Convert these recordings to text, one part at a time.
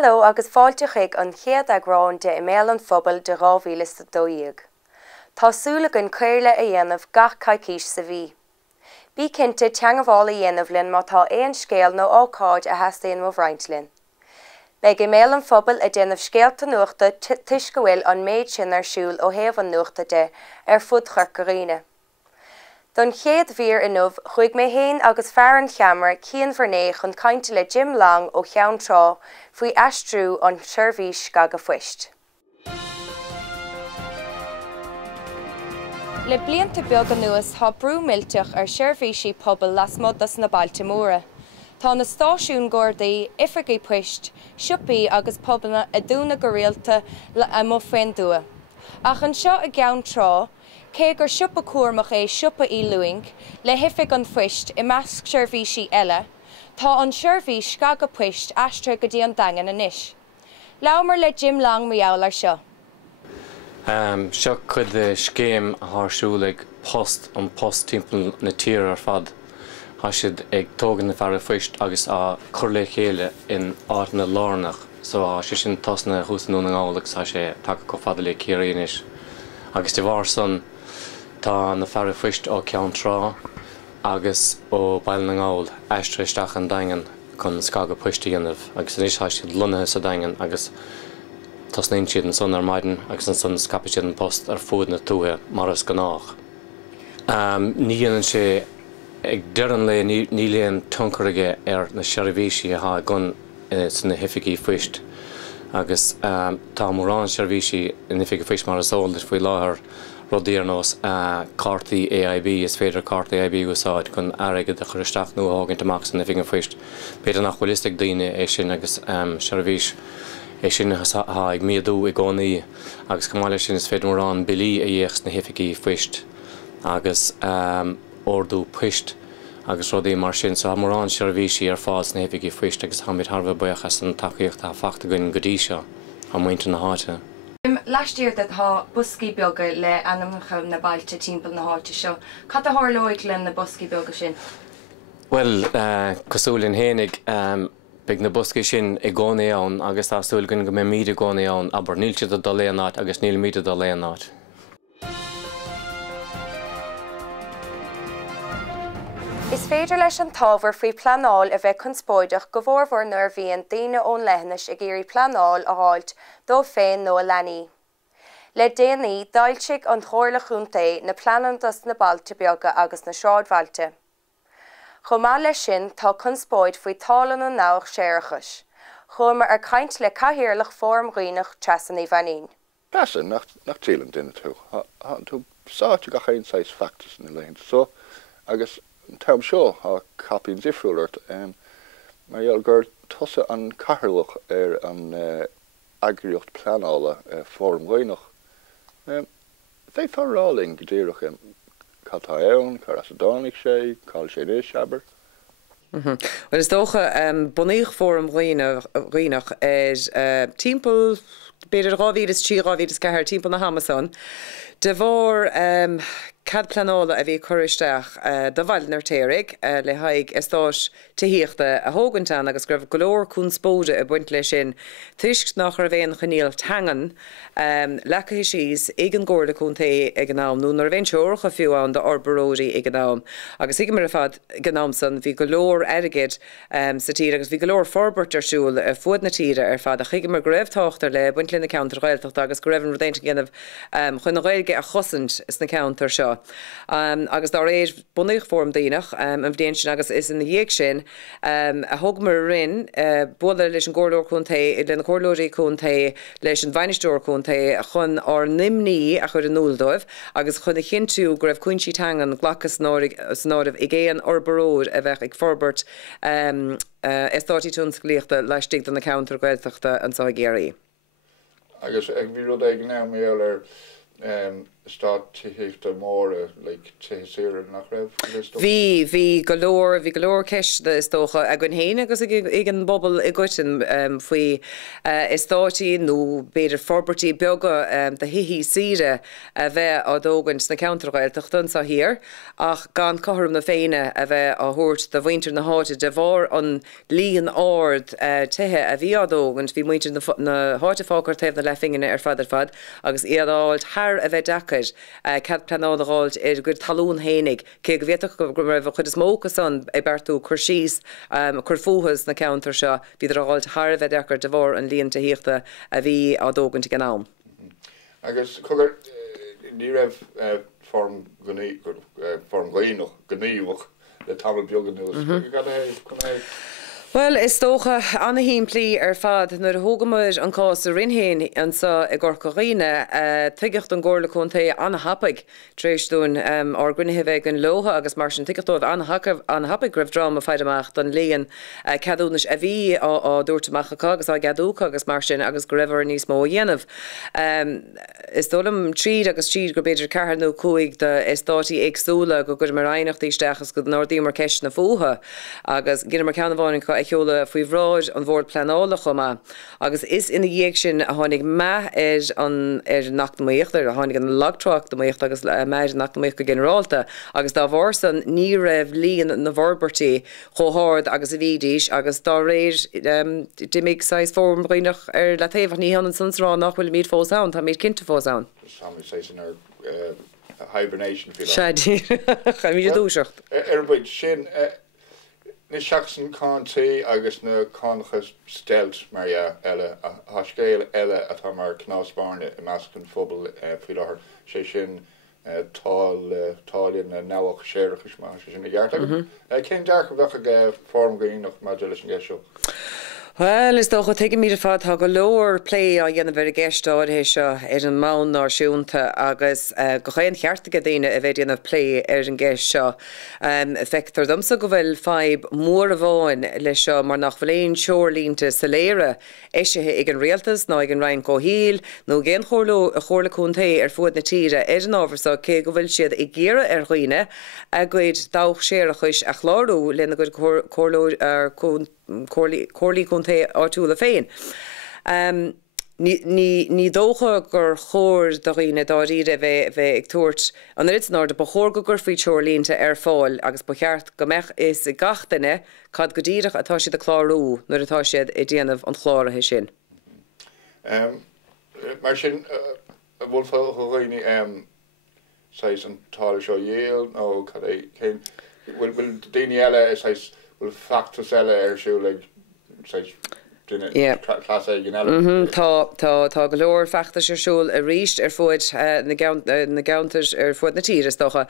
Hello agus fáilte chuig an chéad agrán de email an phobal de 2012. Tásúla an céirle a dhéanamh gach caicís sa bhí. Bí cinnte teangamhála dhéanamh linn má tá éon scéal nó ócáid a heasdaon mo bhraintlinn. Beidh email an phobal a déanamh scéalta nuachta tuis go bhfuil an méid sin ar siúl ó thaobh an nuachta de ar fud chorcaíne. Don chéad bhír inmh chuig mé héin agus fear an cheamara cían bharné chun cainte le Jim Long ó cheann trá faoi aistrú an seirbhís gaga foist. Le blianta beag an nuas tá brú milteach ar seirbhísí pobal las modas na Baltimóra. Tá na stáisiún Gordaí, Ifrigaí Poist, Siúpaí agus pobalna a dúna go réalta le mo féin dua. Ach an seo a gceann trá, cé gur siúpa cuairmach é siúpa í luing, le hifig an foist I measc seirbhísí eile, tá an seirbhís gaga poist astra go dtí an dagan anois. Leabhar le Jim Long miall ar seo. Seo chud le scéim a tharsúlaigh an post timpeall na tír ar fad. Tá siad ag tógan na fear foist agus a chur le chéile in áit na lárnach, so sé sin tosna húsanú na ngálaach sa sé take go fada le céirínis. Agus de bhar san tá na fear foist ó ceann trá agus ó bail na ngáil eistre isteach an dagan chun scaga poiste dhéanamh, agus an is siad lunathe sa dagan agus tosnaon siad an son ar maidin agus an son scapa siad an post ar fud na túthe mar as gannách. Ní dhéanann sé ag dearan le ní léon tuncarige ar na seirbhísí a gun san na hifigií foist agus tá mórrán seirbhísí in hifigií foist mar as óil faoi láthair rudaí ar nós cartaí AIB is féidir carta AIB úsáid chun airige de chur isteach nó hágann amach san hifigií foist. Beidir nach bhfuilistigh daoine é sin agus seirbhís é sin ag míadú I gcónaí agus cumáile sin is féidir mórrán bilí a dhéachs na hifigií foist agus ordú poist agus rudaí mar sin so mórrán seirbhísí ar fád na hifigií foist agus ha míid tharbh buchas an tacaíocht a fachta goin go dtí seo a muinte na háite. Last year that ha busky bioga le anamcha na bailte timpeall na háite seo. Cad a thorlóigh le na busky bioga sin? Well, cosúlinn hénig beag na buscaí sin I gcónaí ann agus tásúil gon go mé míad gcónaí ann aber níl siad a dá léanáit agus níl míad a léanáit. Is féidir leis an tábhar faoi pleanáil a bheith chun spóideach go bhórmhór nuair bhíonn daoine ón leithneas ag éirí pleanáil a háilt dó féin nó a leanaí. Le déanaí dáilsigh an chóirla chúnta na pleanantas na bailte beaga agus na seáidbhailte. Chomá leis sin tá chun spóid faoi tálan an náach séirechas. Chumar ar caint le cathaoirlach fórm roinach treasan I bhanín. Peasa nach tílan duine tú. Tú sáte go chéin sais factus na léinn. So agus term seo ha capín difriúlairt mar dheall gur tosa an cathaoirlach ar an agriocht pleanála fórm roinach. Fé farráling go ddíireach Catá ann, car as a dánig sé, cáil sé rééis aber. Well, is dócha bunaíoch fórm roinach is timpeall beidir 2030 timpeall na Hamason. De bhór cad pleanála a bhí choristeach do bhailnar téirigh le haig istáis tííochta a thógann agus go raibh go leor cún spóide a buint lei sin tuisc nach ar bhéon chaníal teangan lecha síos ag an gcóirla chunta ag an nám nó nar bhéon teoracha fiúán de orbaróí ag an nám. Agus ag mar a fad gnáam san bhí go leor airigid sa tír agus bhí go leor forbert arsúil a fud na tíre ar fad a chuige mar greibhtáachtar le buint lena counter gailteach agus go raibh an rudéint ginmh chun na gailge a chosint is na counter seo. Agus dá réir bunaíoch fórm daoinech an bhdéon sin agus is in na dhéag sin a thug mar rin bula leis an gcóirleoir chunta le na chóirleoirí chunta leis an bhainisteoir chunta chun ar nimní a chur an núldóibh agus chun na chinú go raibh cuintí teangan ghlachas snáibh I ggéan orbaróir a bheith ag forbert istátí tún sclíochta leistigh don na counter gailteachta an sa géirí. Agus ag bhí rud ag ná méall ar start tíhíte móra le tíhíir nach raibh? Bhí golóir ceiste is tócha a gin héine agus ag an bobbal i gcuitin faoi istátíí nó beidir forbertí beaga de hihí sire a bheith á dógant na countergail tuchtun sa hir ach gan chom na féine a bheith á thuirt de bhaintear na háte de bhar an líon áard tuthe a bhí á dógant bhí muintear na háte fácar taobh na lefingine ar fad agus iadáilt thar a bheith dacaid cad planáidáilt ar gur talún hénig cé go bhéach go raibh chud is mócha san é bertú chuirsíos chur fóthas na counter seo bhí ráilt thar a bheith dechar de bhar an líon taíochta a bhí á dógant gan nám. Agus chugur ní raibh form gaoinech gníomhach le tamil beagán nuas. Well, is tócha anna híimplí ar fad nuair a thógamuid an cás a rinhéin an sa i gcócaíine tuigecht an ggóla chunta anna hapaig tréis dún ar gcuinethe bheith an lótha agus mar sin tuigeachtóibh anna hapaig raibh drama feid amach don léon ceadúnas a bhí á dúirtamachcha agus á gadúcha agus mar sin agus go raibh níos mó dhéanamh. Is dólam tríd agus tríd gur beidir cearnú cuaig de istátaí agsúla go gur mar aonachtaíisteachas go nóirdí mar ceist na fótha agus gine mar ceanmháin Echola faoi bhráid an bhór planála chuma agus is ina dhéag sin a tháinig meth an nachtaíocht a tháinig an lagtracht doíocht agus meid nachtaíocht go generalta agus dá bhór san ní raibh líon na bhorbertí chóthard agus a bhídíis agus dá réir dimig 6 fóm roiinech ar le taobh ní an sansrá nach bhfuil míad fósán tá míad cinnte fósán. Hibernation fi. Mí dúisecht. Buid sin na seachsan cántí agus na cáchas stelt mar eile a hascéil eile atá mar cnáspáne i meascan fphobal faoi láthair sé sin táilíonn na náhach séirechas má sin na ghearrta. Cén deach bhecha go form gaoinach má deile an gceisio. Well, is dócha tuige mí fad tá go leor lé a dhéanamh ar a gceistáidthe seo ar an mán náisiúnta agus go chéan cheartcha daine a bheith dhéanamh lé ar an gceis seo. Feictar domsa go bhfuil feib mór a bháin le seo mar nach bhfuil éon seoirlínta sa léire éisithe ag an rialtas ná ag an Ryan Cóhíl nó géan chóirla chunta ar fuad na tíre ar an ábharsá cé go bhfuil siad i ggéire ar chuoine a gcuid dách séireachais a chlárú lena go cóirlú ar córlí chunta áitiúla féin. Ní dócha gur chóir do riine dá riide bheith ag tuairt an rit ná de ba chóir go gur faoi teirlínta ar fáil agus ba cheart go mbeadh is i gatainine cad go díireach atá siad a chlárú nuair atá siad i dtéanamh an chláirithe sin. Mar sin bhfuil chuoine sais an táil seo dhéal nó cad é cén bhfuil daoine eile bhfuil factus eile ar siú le Tá go leor feachtas ar siúil a ríist ar fuid na gaantas ar fuid na tíras docha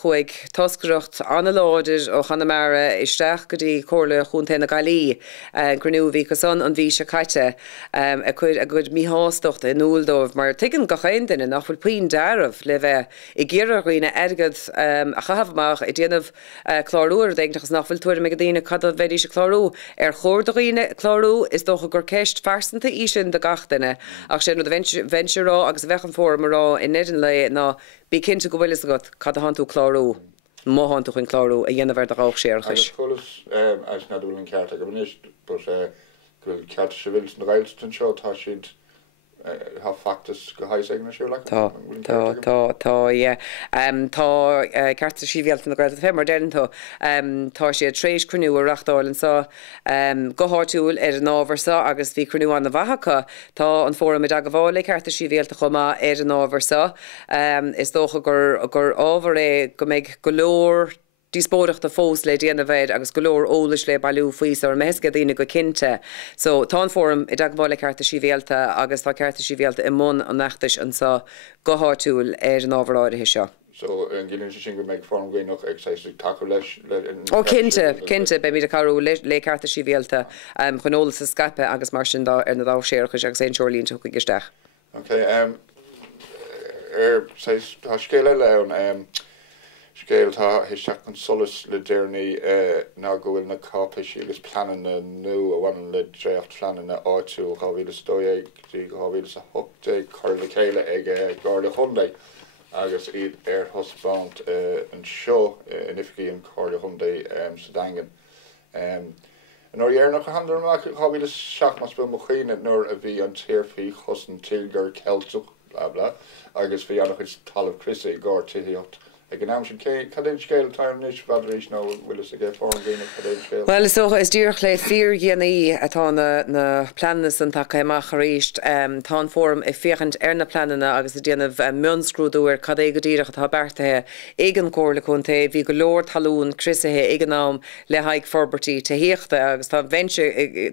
chuig toscaireacht anna láidir ó Chanamara isteach go dtí chóirla chunta na Gailí grinú bhí go san an bhí se caite a chud míhástocht in úldómh mar tuigeann go chéin duine nach bhfuil puoin dearmh le bheith i ggéire roioine airgad a chahabhach i dtéanamh chlárúir déagachas nach bhfuil tuair me go dtíine cad a bheith se chlárú ar chóir do roioine chlárú is dócha gur ceist farsanta í sin de gatainine ach sin nó venture rá agus bhechan fór marrá in éan le ná bí cinnte go bhfuil agat cad a hanú chlárú má hanú chun chlárú a dhéanamh ar rách séirchas. Agus as na dúil an ceart a go bhanis gofuil ceart se bhil na gailstan seo tá siad ha factus go hais ag na siú le? Tá cearta síbhéalta na gailta fé mar déantó tá sé tréis cruú a reachtáilinn sa go háitiúil ar an ábharsa agus bhí cruú an na bhacha tá an fórum a go bhála cearta síbhéalta chumá ar an ábharsa is dócha gur ábhar é go méid go leor díspóireacht a fós le déanamh agus go leor ólas le bailú faois ar measca daoine go cinnte. So tá an fórum i daghála cearta síbhéalta agus tá cearta síbhéalta i mún an nachtas an sa go háitiúil ar an ábharáidithe seo. So an gilinn sin go méid form gaoinach ag takeú leis ó cinnte be míad a carú le cearta síbhéalta chunolalas sa scape agus mar sin ar na dá séirechas agus é seoirlíonn tu go isteach. Okay, tá scéile le scéaltá histeach an solas le déirní ná go bhfuil na cápa sílas planana nó a bhhain le dréocht planana áitiú chábhílas dóé chábhílas a thugta chuir le chéile ag Garda Hyundai agus iad hosbáint an seo in ifcií an Garda Hyundai sa daingan. An orhéarnach a handar amach chábhílas seach mas bu mo chéine nuair a bhí an tíirfií chus an tilgar Celtach bla bla agus bhí annach is talamh crisa i gcár tííocht. Ag an am sin cadéad scéal tarnis bhadéis nó bhfuil is a ggé fáin gine cadéad scéal. Well is socha is dúrach le fíor ghéanaí atá na planas an take amach ríist tá fóm I féchant na planana agus a déanamh mionscrúdúir cad é go dtíireach atá bertathe ag an cóirla chunta bhí go leor talún crisathe ag an nám le haig forbertí ta héachta agus tá bhaintse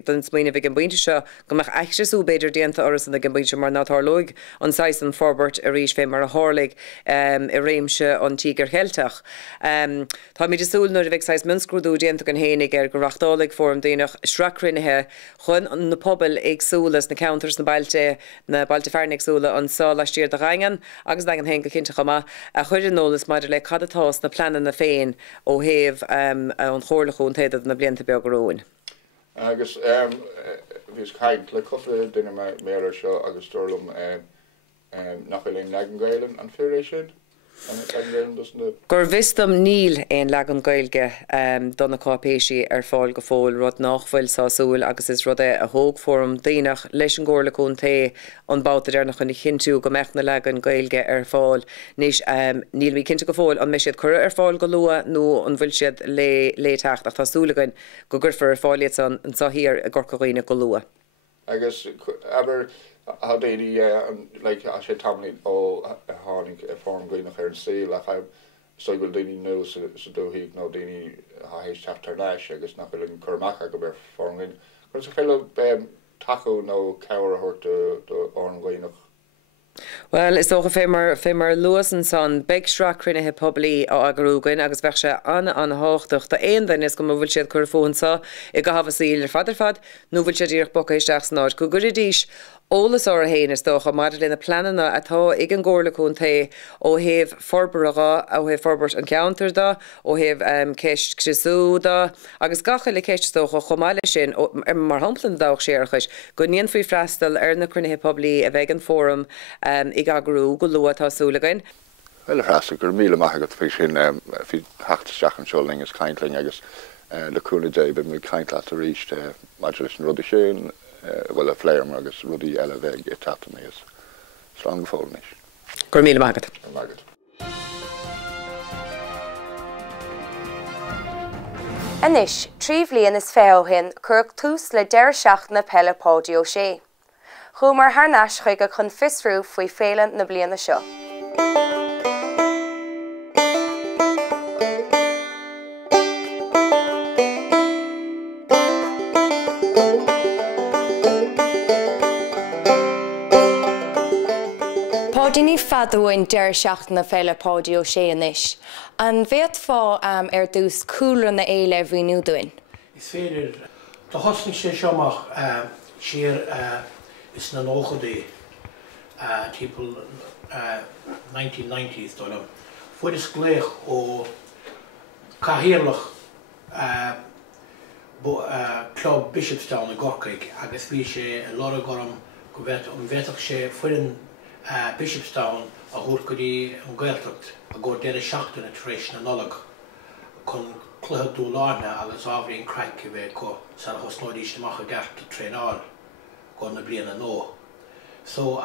den smaoine bh an buinte seo go meach eictrisú beidir déanta oras an an buinte mar nátá loig an 6 an forbert a ríis fé mar a hálaigh I réimse an tígar Celtach. Tá mí desúil nuair a bheith 6 mionscrúdú déanta an hénig go rachtálaigh fóm déanaach sreachrinithe chun na pobl agsúlas na counters na bailte fearnigsúla an sá leistíir de rangan agus dagan hen go cinnte chama a chuidir nólas maidir le cadatás na planan na féin ó héamh an chórlaún téad na blianta beag goróin. Agus bhís caiint le coppla duine méar seo agus dúirlumm nach bhfuil legan gailen an fééis sin. Gur bhistam níl éon legan gailge donna cápéisi fáil go fóil rud nachfuil sásúil agus is rud a thóg fóm daoinech leis an gcóirlaún ta an báta ar nach chun chinú go meach na legan gailge fáil níos níl mí cinnte go fóil an meisiad chur fáil go lua nó an bhfuil siad léteach ach tásúlagan go gurfar fáiliad an sathíar a gorcaíine go lua. Agus aber how did he like I said Tomlin hánig form going nach an sé like I so go déine nó so do he no déine his chapter nash agus nach an Cormacha go ber forming gus a fellow taco no cower hort de orn going nach. Well, is ócha fémar luasan san beagstraach crinithe poblí á agarúgain agus bheith se an háchtach tá aon den is go bhfuil siad chur fónsa I go hafa síl fad nó bhfuil siad íoch boca isteach san áid go gur díis ólas á a héin is dócha mar lena planana atá ag an gcóirlaún ta ó héamh forbaracha ó héamh forbert an counter da ó héamh ceist crisú da agus gacha le ceist dócha chomáile sin mar hamplan dách séarchas go níon faoi freistal na crinithe poblí a bheith an fórum I gagrú go lua tásúlagain. Well hasig gur míle maigad fé sin fi hachttasteach an seoling is kaintling agus leúna dé be mú kaint a ríist maidir an rudi sin well a fléirm agus rudí eile bheith I tatan is slá fónis. Gur míle maigad. Anis, tríomhlíon is féhin chuirg tús le deir seach na pelle pódio sé. Chúmar haar náis chuig a chun fisrú faoi félan na bliana seo. Pádaoine fadúin deir seach na féile pódio sé anis. An bhéad fá dús cúla na éile bhí nuúin. Is féidir tá hosnig sé seomach siar is na nóchadaí people 1990s dónam. Fuair is gléich ó cahiarlach club Bishopstown a Gorcaig agus bhí sé lora goram go bheith an bheitach sé fuirin Bishopstown a thuair go dtí an Gaeltacht a go déir seachtainna tréis na nolag chun cluthe dúlána agus ábhríon craic a bheith có sa hosnóidí amach a gceart a trénáil go na bliana nó. So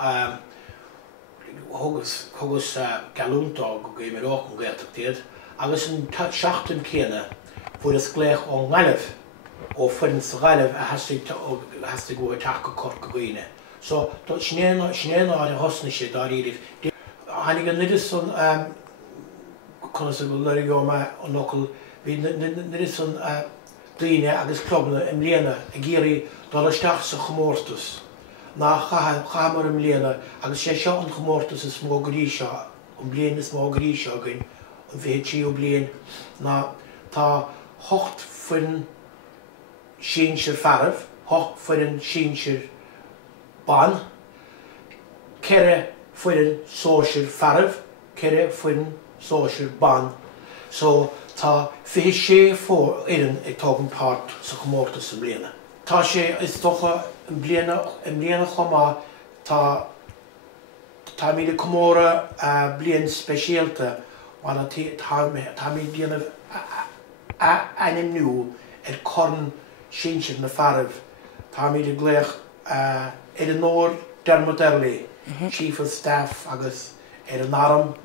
thugus galúntá go mé ó an Gaeltachtaíad agus an seachtain céanna fuair is gléich ó ngailemh ó fuirin sa gailemh a hasasta go teach go cort go gcuoine. So snéana a hosna sé dá riadh. Hánig an nidir san chuna sa go luir go me an nocail bhí nidir san daoine agus clubna im léana a géirí dolisteach sa chomórtas. Ná chamar im léana agus sé seo an chomórtas is smógarí seo an blian is smógarí seo againn an bhé tíú blian ná tá 8 fuin sínsir farmh, 8 fuin sínsir ban, cere fuin sóisir farmh, cere fuin sóisir ban. So tá fi sé fór éan ag tógan páirt sa chomórta sa bliana. Tá sé is docha an bliana chomá tá mí de chomóra blian speisialta mána tá mí déanamh anim nu corn sinse na faribh. Tá mí de gléach ar an nóir Dermot Earley, Chief of Staff agus ar an aram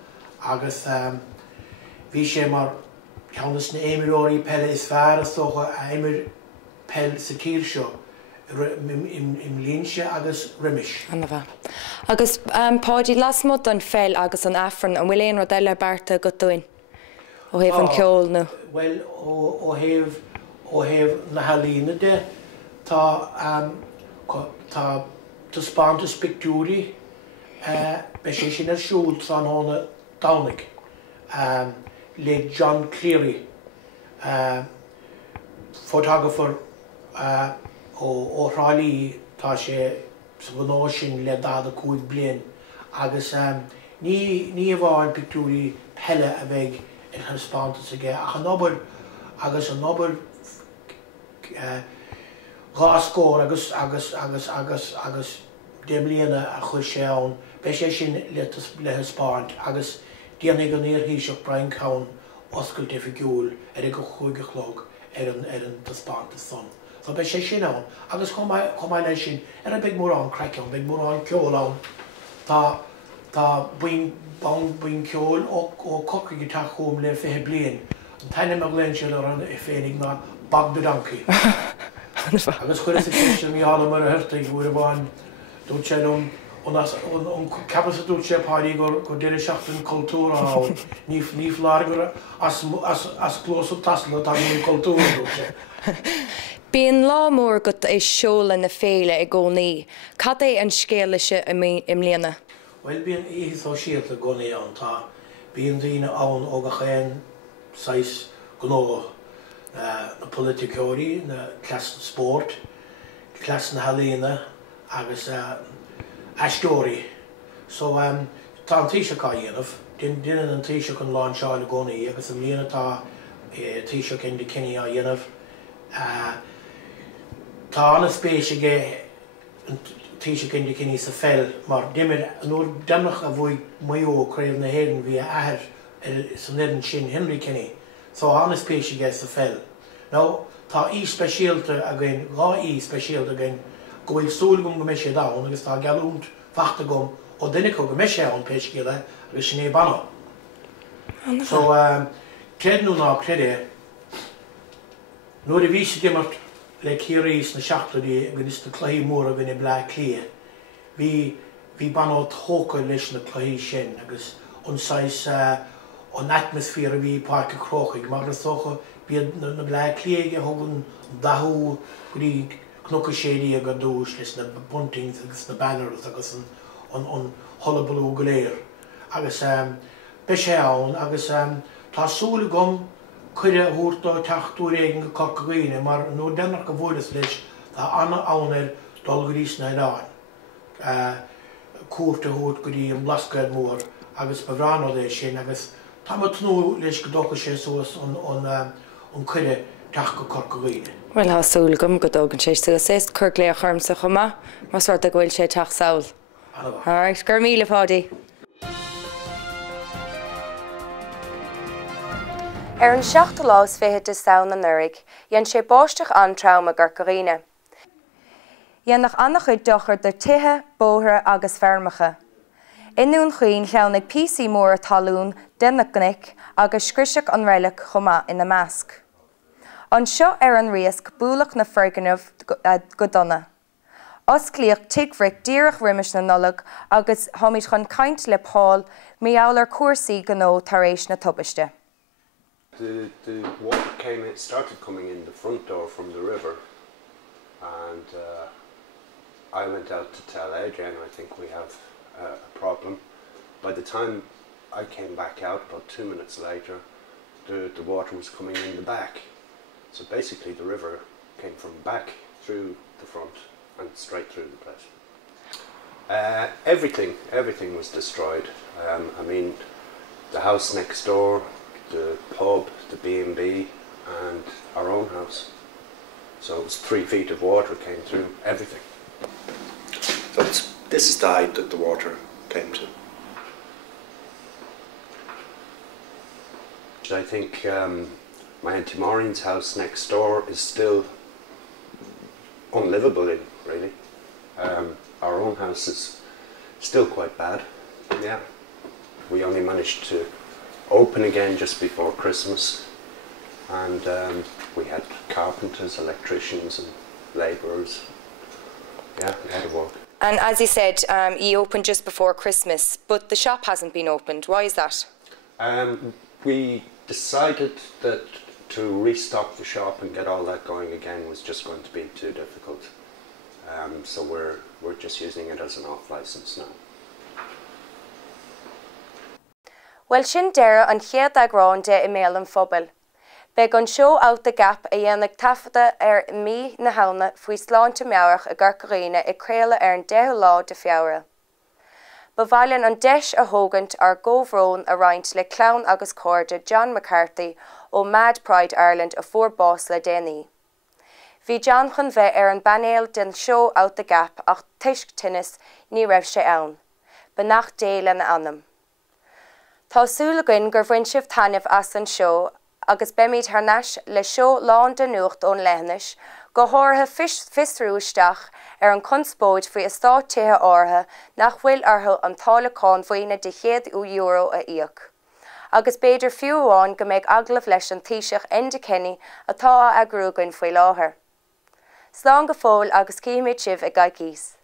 agus bhí sé mar cheannas na éimiróirí pelle is fearr is tócha a éimir pell sa tír seo im líonse agus riimiis. Anna bha. Agus páidí lasmod an fel agus an affran an bhfuil éon rud eile barta go dúin ó héobh an ceol nó. Well, ó héobh na halína de tá spáintas pictúrí be sé sin ar siúl san tháina Downick le John Cleary, photographer ó Raleigh tá sé sa bhná sin le 15 bliain agus ní bháin pictúrí pelle a bheith ar spáintas aige ach an obair agus an obair gáscór agus déimlíana a chuir sé ann be sé sin le spáint agus déananig an éarthaoiseach Brian Cowan oscail de figiúil ar go chuigechlog ar an spáintas son. So be sé sin ann agus chomá lei sin ar an big mór an creiceann, big mór an ceol ann tá buin ceol ó cocaigh tá chum le 5 bliain. An taine mar gléin sin ar an féinnig ná bag bedanki. Agus chuir sa chéiste míála mar a hirtaigh bhuair bháin dúirt sé an capasa dúirt sé páirí go deireadh seachtain cultúra ann. Ní flágur as glósa tasla tá mún cultúra dúirt sé. Bíon lá mór go é seola na féile i gcónaí. Cad é an scéalaise im líana? Well, bíon íthá síalta gcónaí an tá bíon daoine ann ó go chéan 6 gnóla. Na politicóirí, na clas na sport, clas na halína agus aistóirí. So tá an tíise cá dhéanamh, duine an tíise chun láin seáil a gcónaí agus an líana tá tíise cin de cinine a dhéanamh. Tá anna spéise an tíise cin de cinine sa fel, mar dimir nóir demnach a bhfuil maio créimh na héan bhí ahar san éan sin Henry Kinney. So anna spéise sa fel. Now, tá speisialta a gin, gá speisialta a gin, go bhfuil súlgum go mé sé dá, agus tá gealúnt fachta gom ó duine go mé sé an péiscéile agus sin é banna. So, crednú ná credé, nuair a bhí sé dimmart le círéis na seachtaí agus is na cloí mór a gine blá clia. Bhí banna tóca leis na cloí sin agus úsáis an atmosfér a bhí páirce crochaigh, mar is tócha bíad na blá cléige thugann dathú goí cnocha séí a go dúis leis na buntings agus na banners agus an hullabalú go léir. Agus be sé ann agus tásúla gom chuide thuairtá teachtú réigen go cocaíine, mar nó denach go bhfuilas leis tá anna annair dul gorís na dáin. Cuairta thuairt go dtí an blascaid mór agus bhránó é sin agus tá tnú leis go docha sé suas an chuide teach go cocaíine. Well hásúla gom go dógann sé suas é chur lé a chumsa chumá, mar suirta go bhfuil sé teach saoil. Alright, gur míle pádaí. Ar an 7 lás féthe de saoil na nurig, dhéann sé báisteach an trauma gur coríne. Dhéanach annach chuid dochar do tithe, bóthra agus fermacha. Inún chuoin cheannig PC mór a talún denna gnic agus scriseach an réileach chumá ina measc. An seo ar an riasc búlach na ferganmh go donna. Os clíoch tighrich díreach riimiis na nullag agus thoimid chun caint le Paul míall ar cuasaí go nó tar éis na tubaiste. The water started coming in the front door from the river, and I went out to tell Adrian, I think we have a problem. By the time I came back out, about 2 minutes later, the water was coming in the back. So basically the river came from back through the front and straight through the place. Everything was destroyed. I mean, the house next door, the pub, the B&B and our own house. So it was 3 feet of water came through everything. So this is the height that the water came to. I think my Auntie Maureen's house next door is still unlivable in, really. Our own house is still quite bad, yeah. We only managed to open again just before Christmas, and we had carpenters, electricians and labourers. Yeah, a lot of work. And as you said, you opened just before Christmas, but the shop hasn't been opened. Why is that? We decided that to restock the shop and get all that going again was just going to be too difficult. So we're just using it as an off licence now. Well, sin deire an chéad agrán de I mélam phobal. Beg an seo out the gap a dhéanamh tafada mí na hailne faoi sláinte meabhrach a gcarcaíne I créile an 10 lá de feabhra. Ba bhaileann an deis a thógant ar Góibhrón a roinnt le clown agus cóirde John McCarthy ó Mad Pride Ireland a fuórbás le déanaí. Bhí John chun bheith an banéal den seo out the gap ach tuisc tinnis ní raibh sé ann, ba nach déile na anam. Tásúla gin gur bhain sibh tainmh as an seo agus beimid tharnais le seo lán de nuacht ón leithnis go háirithe fisrúisteach an conspóid faoi stáitithe áirithe nach bhfuil orthu an tálaáin faoine de €100 a íoc. Agus beidir fiú amháin go mbeidh aglah leis an taoiseach Enda Kenny atá a agrúgann faoi láthair. Slán go fóil agus cíimiid sibh I gcaithcís.